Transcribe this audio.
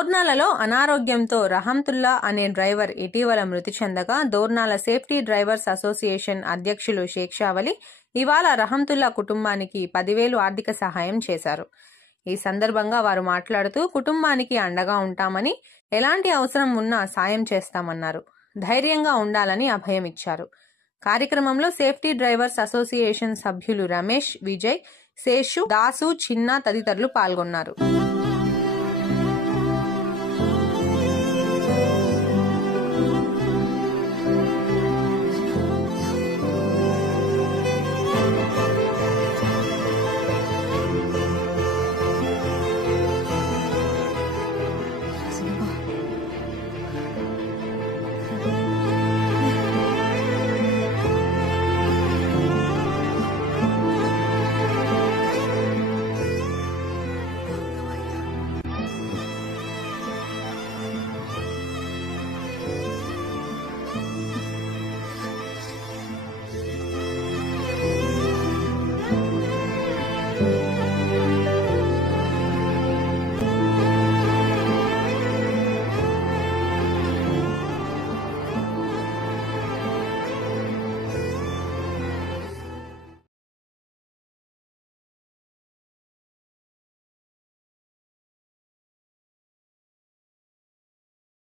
దోర్నాలలో అనారోగ్యంతో రహంతుల్లా అనే డ్రైవర్ ఇటీవల మృతి చెందగా దోర్నాల సేఫ్టీ డ్రైవర్స్ అసోసియేషన్ అధ్యక్షులు షేక్షావలి ఇవాళ రహంతుల్లా కుటుంబానికి 10,000 ఆర్థిక సహాయం చేశారు. ఈ సందర్భంగా వారు మాట్లాడుతూ కుటుంబానికి అండగా ఉంటామని, ఎలాంటి అవసరం ఉన్నా సాయం చేస్తామన్నారు. ధైర్యంగా ఉండాలని అభయం ఇచ్చారు. కార్యక్రమంలో సేఫ్టీ డ్రైవర్స్ అసోసియేషన్ సభ్యులు రమేష్, విజయ్, శేషు, దాసు, చిన్న తదితరులు పాల్గొన్నారు.